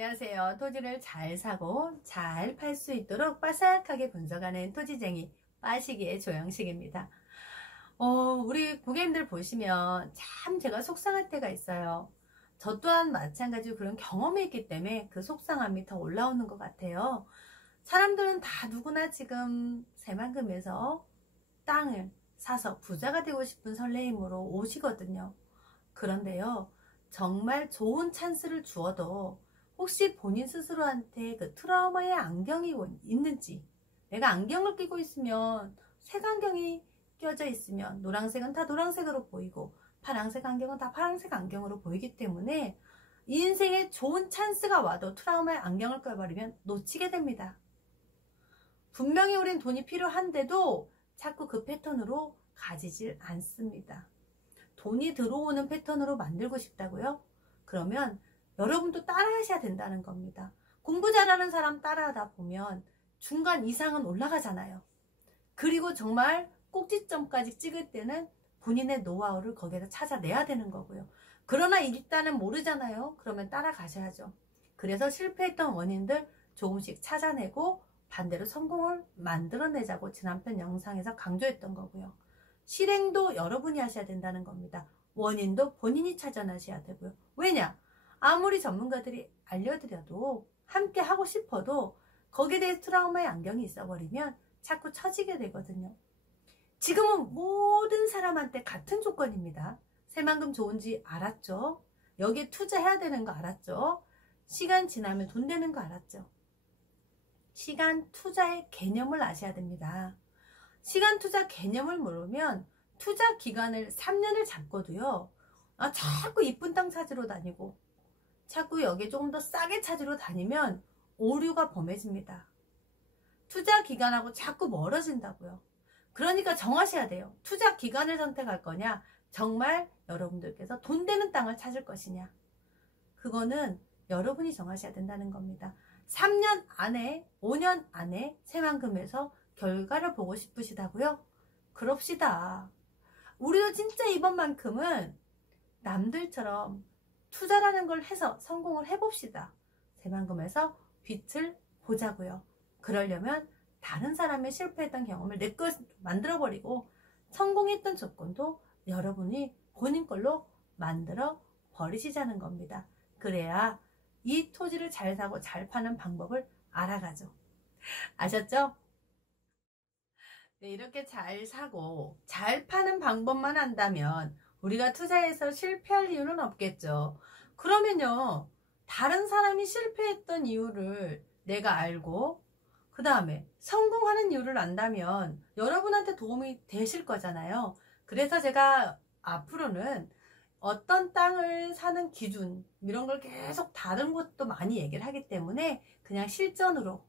안녕하세요. 토지를 잘 사고 잘 팔 수 있도록 빠삭하게 분석하는 토지쟁이 빠시기의 조영식입니다. 우리 고객님들 보시면 참 제가 속상할 때가 있어요. 저 또한 마찬가지로 그런 경험이 있기 때문에 그 속상함이 더 올라오는 것 같아요. 사람들은 다 누구나 지금 새만금에서 땅을 사서 부자가 되고 싶은 설레임으로 오시거든요. 그런데요, 정말 좋은 찬스를 주어도 혹시 본인 스스로한테 그 트라우마의 안경이 있는지, 내가 안경을 끼고 있으면 색안경이 껴져 있으면 노란색은 다 노란색으로 보이고 파란색 안경은 다 파란색 안경으로 보이기 때문에 인생에 좋은 찬스가 와도 트라우마의 안경을 껴버리면 놓치게 됩니다. 분명히 우린 돈이 필요한데도 자꾸 그 패턴으로 가지질 않습니다. 돈이 들어오는 패턴으로 만들고 싶다고요? 그러면 여러분도 따라 하셔야 된다는 겁니다. 공부 잘하는 사람 따라하다 보면 중간 이상은 올라가잖아요. 그리고 정말 꼭지점까지 찍을 때는 본인의 노하우를 거기에서 찾아내야 되는 거고요. 그러나 일단은 모르잖아요. 그러면 따라가셔야죠. 그래서 실패했던 원인들 조금씩 찾아내고 반대로 성공을 만들어내자고 지난편 영상에서 강조했던 거고요. 실행도 여러분이 하셔야 된다는 겁니다. 원인도 본인이 찾아내셔야 되고요. 왜냐? 아무리 전문가들이 알려드려도 함께 하고 싶어도 거기에 대해 트라우마의 안경이 있어버리면 자꾸 처지게 되거든요. 지금은 모든 사람한테 같은 조건입니다. 새만금 좋은지 알았죠? 여기에 투자해야 되는 거 알았죠? 시간 지나면 돈 되는 거 알았죠? 시간 투자의 개념을 아셔야 됩니다. 시간 투자 개념을 모르면 투자 기간을 3년을 잡고도요, 자꾸 이쁜 땅 찾으러 다니고 자꾸 여기에 조금 더 싸게 찾으러 다니면 오류가 범해집니다. 투자 기간하고 자꾸 멀어진다고요. 그러니까 정하셔야 돼요. 투자 기간을 선택할 거냐, 정말 여러분들께서 돈 되는 땅을 찾을 것이냐. 그거는 여러분이 정하셔야 된다는 겁니다. 3년 안에, 5년 안에 새만금에서 결과를 보고 싶으시다고요? 그럽시다. 우리도 진짜 이번만큼은 남들처럼 투자라는 걸 해서 성공을 해봅시다. 새만금에서 빛을 보자고요. 그러려면 다른 사람의 실패했던 경험을 내 것 만들어버리고 성공했던 조건도 여러분이 본인 걸로 만들어 버리시자는 겁니다. 그래야 이 토지를 잘 사고 잘 파는 방법을 알아가죠. 아셨죠? 네, 이렇게 잘 사고 잘 파는 방법만 안다면 우리가 투자해서 실패할 이유는 없겠죠. 그러면요, 다른 사람이 실패했던 이유를 내가 알고 그 다음에 성공하는 이유를 안다면 여러분한테 도움이 되실 거잖아요. 그래서 제가 앞으로는 어떤 땅을 사는 기준 이런 걸 계속 다른 곳도 많이 얘기를 하기 때문에 그냥 실전으로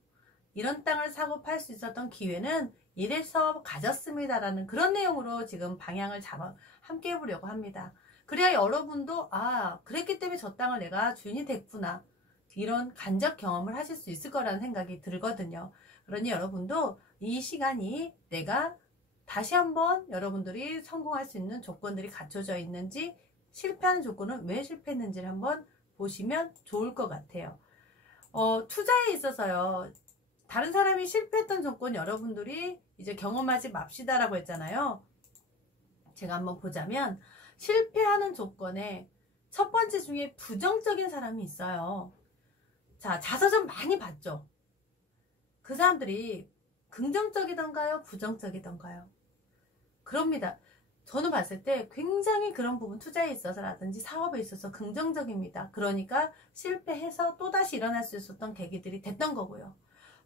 이런 땅을 사고 팔 수 있었던 기회는 이래서 가졌습니다라는 그런 내용으로 지금 방향을 잡아 함께 해보려고 합니다. 그래야 여러분도 그랬기 때문에 저 땅을 내가 주인이 됐구나, 이런 간접 경험을 하실 수 있을 거라는 생각이 들거든요. 그러니 여러분도 이 시간이 내가 다시 한번 여러분들이 성공할 수 있는 조건들이 갖춰져 있는지, 실패하는 조건은 왜 실패했는지를 한번 보시면 좋을 것 같아요. 투자에 있어서요, 다른 사람이 실패했던 조건 여러분들이 이제 경험하지 맙시다라고 했잖아요. 제가 한번 보자면 실패하는 조건에 첫 번째 중에 부정적인 사람이 있어요. 자, 자서전 많이 봤죠? 그 사람들이 긍정적이던가요? 부정적이던가요? 그럽니다. 저는 봤을 때 굉장히 그런 부분, 투자에 있어서라든지 사업에 있어서 긍정적입니다. 그러니까 실패해서 또다시 일어날 수 있었던 계기들이 됐던 거고요.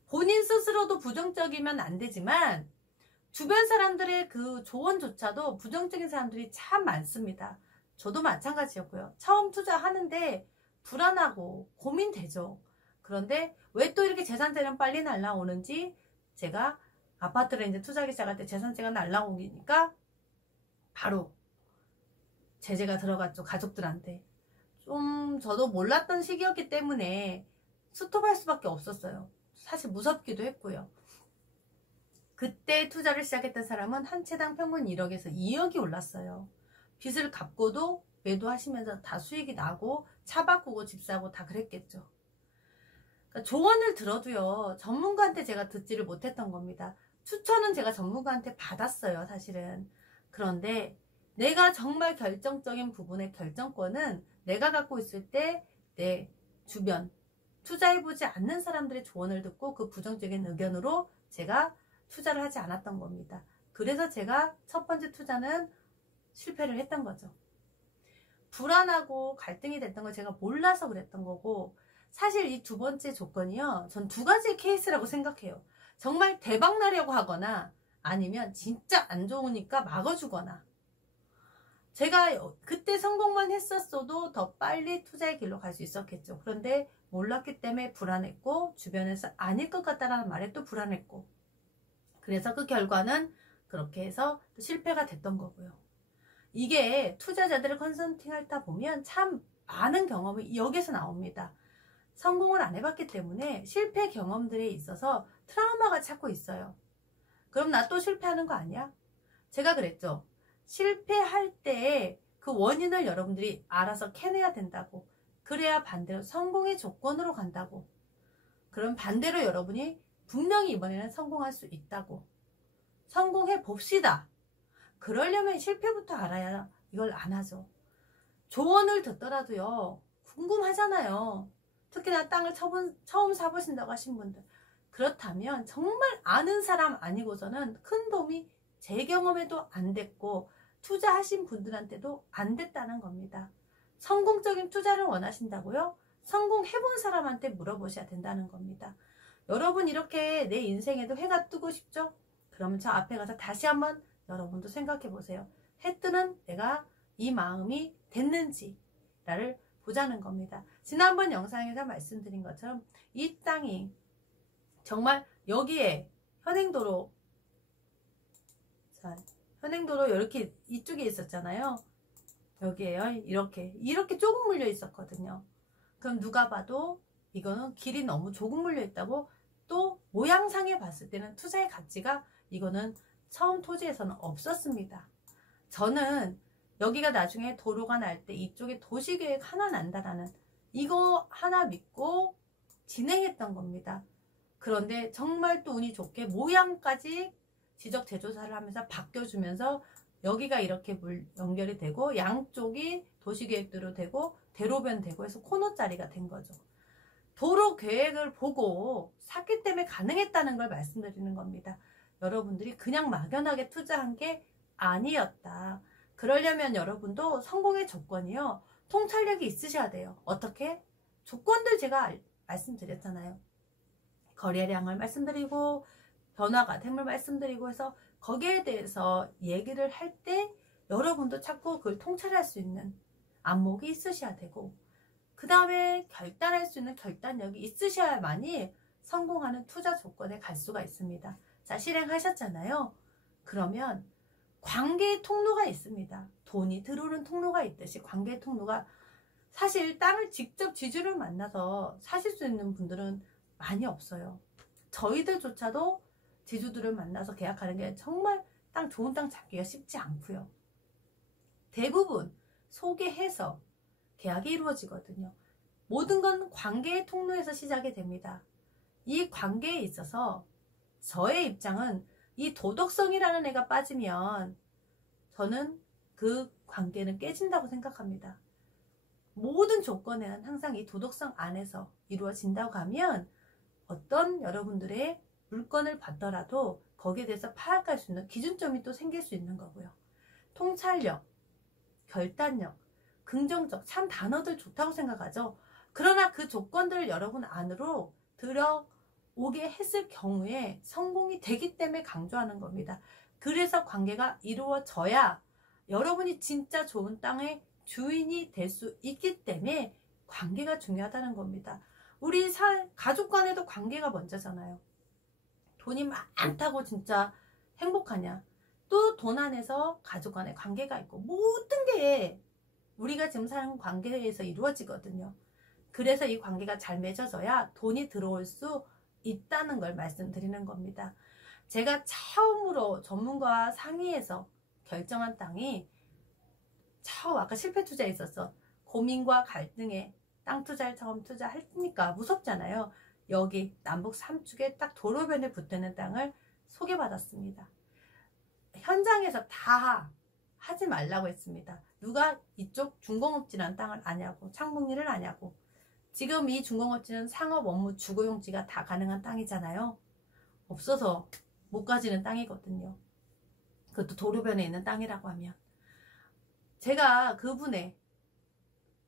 본인 스스로도 부정적이면 안 되지만 주변 사람들의 그 조언조차도 부정적인 사람들이 참 많습니다. 저도 마찬가지였고요. 처음 투자하는데 불안하고 고민되죠. 그런데 왜 또 이렇게 재산세는 빨리 날라오는지, 제가 아파트를 이제 투자하기 시작할 때 재산세가 날라오니까 바로 제재가 들어갔죠. 가족들한테. 좀 저도 몰랐던 시기였기 때문에 스톱할 수밖에 없었어요. 사실 무섭기도 했고요. 그때 투자를 시작했던 사람은 한 채당 평균 1억에서 2억이 올랐어요. 빚을 갚고도 매도하시면서 다 수익이 나고 차 바꾸고 집 사고 다 그랬겠죠. 그러니까 조언을 들어도요, 전문가한테 제가 듣지를 못했던 겁니다. 추천은 제가 전문가한테 받았어요, 사실은. 그런데 내가 정말 결정적인 부분의 결정권은 내가 갖고 있을 때 내 주변, 투자해보지 않는 사람들의 조언을 듣고 그 부정적인 의견으로 제가 투자를 하지 않았던 겁니다. 그래서 제가 첫 번째 투자는 실패를 했던 거죠. 불안하고 갈등이 됐던 걸 제가 몰라서 그랬던 거고, 사실 이 두 번째 조건이요, 전 두 가지의 케이스라고 생각해요. 정말 대박 나려고 하거나 아니면 진짜 안 좋으니까 막아주거나. 제가 그때 성공만 했었어도 더 빨리 투자의 길로 갈 수 있었겠죠. 그런데 몰랐기 때문에 불안했고, 주변에서 아닐 것 같다라는 말에 또 불안했고, 그래서 그 결과는 그렇게 해서 실패가 됐던 거고요. 이게 투자자들을 컨설팅 하다 보면 참 많은 경험이 여기서 나옵니다. 성공을 안 해봤기 때문에 실패 경험들에 있어서 트라우마가 찾고 있어요. 그럼 나 또 실패하는 거 아니야? 제가 그랬죠. 실패할 때 그 원인을 여러분들이 알아서 캐내야 된다고. 그래야 반대로 성공의 조건으로 간다고. 그럼 반대로 여러분이 분명히 이번에는 성공할 수 있다고. 성공해 봅시다. 그러려면 실패부터 알아야 이걸 안 하죠. 조언을 듣더라도요, 궁금하잖아요. 특히나 땅을 처음 사보신다고 하신 분들. 그렇다면 정말 아는 사람 아니고서는 큰 도움이 제 경험에도 안 됐고 투자하신 분들한테도 안 됐다는 겁니다. 성공적인 투자를 원하신다고요? 성공해본 사람한테 물어보셔야 된다는 겁니다. 여러분 이렇게 내 인생에도 해가 뜨고 싶죠? 그러면 저 앞에 가서 다시 한번 여러분도 생각해 보세요. 해 뜨는 내가 이 마음이 됐는지를 보자는 겁니다. 지난번 영상에서 말씀드린 것처럼 이 땅이 정말 여기에 현행도로, 자, 현행도로 이렇게 이쪽에 있었잖아요. 여기에요. 이렇게 조금 물려 있었거든요. 그럼 누가 봐도 이거는 길이 너무 조금 물려 있다고, 또 모양상에 봤을 때는 투자의 가치가 이거는 처음 토지에서는 없었습니다. 저는 여기가 나중에 도로가 날 때 이쪽에 도시계획 하나 난다라는 이거 하나 믿고 진행했던 겁니다. 그런데 정말 또 운이 좋게 모양까지 지적 재조사를 하면서 바뀌어주면서 여기가 이렇게 물 연결이 되고 양쪽이 도시계획대로 되고 대로변 되고 해서 코너짜리가 된 거죠. 도로 계획을 보고 샀기 때문에 가능했다는 걸 말씀드리는 겁니다. 여러분들이 그냥 막연하게 투자한 게 아니었다. 그러려면 여러분도 성공의 조건이요, 통찰력이 있으셔야 돼요. 어떻게? 조건들 제가 말씀드렸잖아요. 거래량을 말씀드리고 변화가됨을 말씀드리고 해서 거기에 대해서 얘기를 할 때 여러분도 자꾸 그걸 통찰할 수 있는 안목이 있으셔야 되고, 그 다음에 결단할 수 있는 결단력이 있으셔야만이 성공하는 투자 조건에 갈 수가 있습니다. 자, 실행하셨잖아요. 그러면 관계의 통로가 있습니다. 돈이 들어오는 통로가 있듯이 관계의 통로가, 사실 땅을 직접 지주를 만나서 사실 수 있는 분들은 많이 없어요. 저희들조차도 지주들을 만나서 계약하는 게 정말 좋은 땅 잡기가 쉽지 않고요. 대부분 소개해서 계약이 이루어지거든요. 모든 건 관계의 통로에서 시작이 됩니다. 이 관계에 있어서 저의 입장은 이 도덕성이라는 애가 빠지면 저는 그 관계는 깨진다고 생각합니다. 모든 조건에는 항상 이 도덕성 안에서 이루어진다고 하면 어떤 여러분들의 물건을 받더라도 거기에 대해서 파악할 수 있는 기준점이 또 생길 수 있는 거고요. 통찰력, 결단력, 긍정적, 참 단어들 좋다고 생각하죠. 그러나 그 조건들을 여러분 안으로 들어오게 했을 경우에 성공이 되기 때문에 강조하는 겁니다. 그래서 관계가 이루어져야 여러분이 진짜 좋은 땅의 주인이 될 수 있기 때문에 관계가 중요하다는 겁니다. 우리 가족 간에도 관계가 먼저잖아요. 돈이 많다고 진짜 행복하냐? 또 돈 안에서 가족 간의 관계가 있고 모든 게 우리가 지금 사는 관계에서 이루어지거든요. 그래서 이 관계가 잘 맺어져야 돈이 들어올 수 있다는 걸 말씀드리는 겁니다. 제가 처음으로 전문가와 상의해서 결정한 땅이 아까 실패 투자에 있었어. 고민과 갈등에 땅 투자를 처음 투자하니까 무섭잖아요. 여기 남북 3축에 딱 도로변에 붙어있는 땅을 소개받았습니다. 현장에서 다 하지 말라고 했습니다. 누가 이쪽 중공업지라는 땅을 아냐고, 창북리를 아냐고. 지금 이 중공업지는 상업, 업무, 주거용지가 다 가능한 땅이잖아요. 없어서 못 가지는 땅이거든요. 그것도 도로변에 있는 땅이라고 하면. 제가 그분의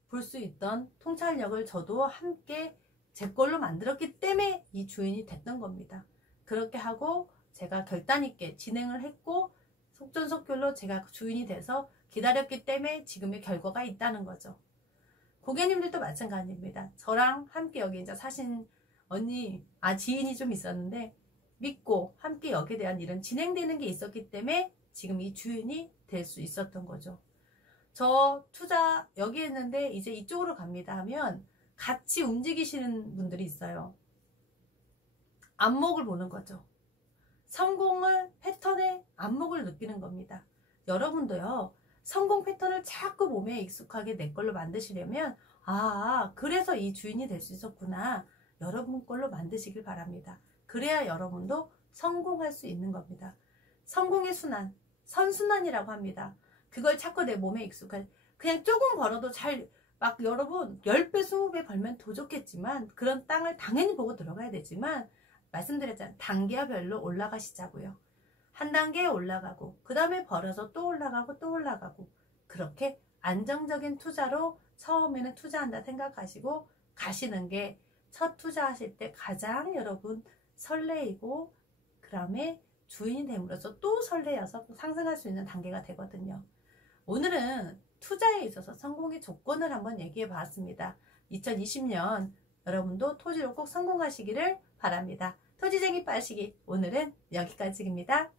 볼 수 있던 통찰력을 저도 함께 제 걸로 만들었기 때문에 이 주인이 됐던 겁니다. 그렇게 하고 제가 결단 있게 진행을 했고 속전속결로 제가 주인이 돼서 기다렸기 때문에 지금의 결과가 있다는 거죠. 고객님들도 마찬가지입니다. 저랑 함께 여기 이제 사신 지인이 좀 있었는데 믿고 함께 여기에 대한 일은 진행되는 게 있었기 때문에 지금 이 주인이 될 수 있었던 거죠. 저 투자 여기 했는데 이제 이쪽으로 갑니다 하면 같이 움직이시는 분들이 있어요. 안목을 보는 거죠. 성공을 패턴의 안목을 느끼는 겁니다. 여러분도요. 성공 패턴을 자꾸 몸에 익숙하게 내 걸로 만드시려면 그래서 이 주인이 될 수 있었구나. 여러분 걸로 만드시길 바랍니다. 그래야 여러분도 성공할 수 있는 겁니다. 성공의 순환, 선순환이라고 합니다. 그걸 자꾸 내 몸에 익숙한 그냥 조금 벌어도 여러분 10배 20배 벌면 더 좋겠지만 그런 땅을 당연히 보고 들어가야 되지만 말씀드렸잖아요. 단계별로 올라가시자고요. 한 단계 올라가고 그 다음에 벌어서 또 올라가고 또 올라가고 그렇게 안정적인 투자로 처음에는 투자한다 생각하시고 가시는 게 첫 투자하실 때 가장 여러분 설레이고 그 다음에 주인이 됨으로써 또 설레어서 상승할 수 있는 단계가 되거든요. 오늘은 투자에 있어서 성공의 조건을 한번 얘기해 봤습니다. 2020년 여러분도 토지로 꼭 성공하시기를 바랍니다. 토지쟁이 빠시기 오늘은 여기까지입니다.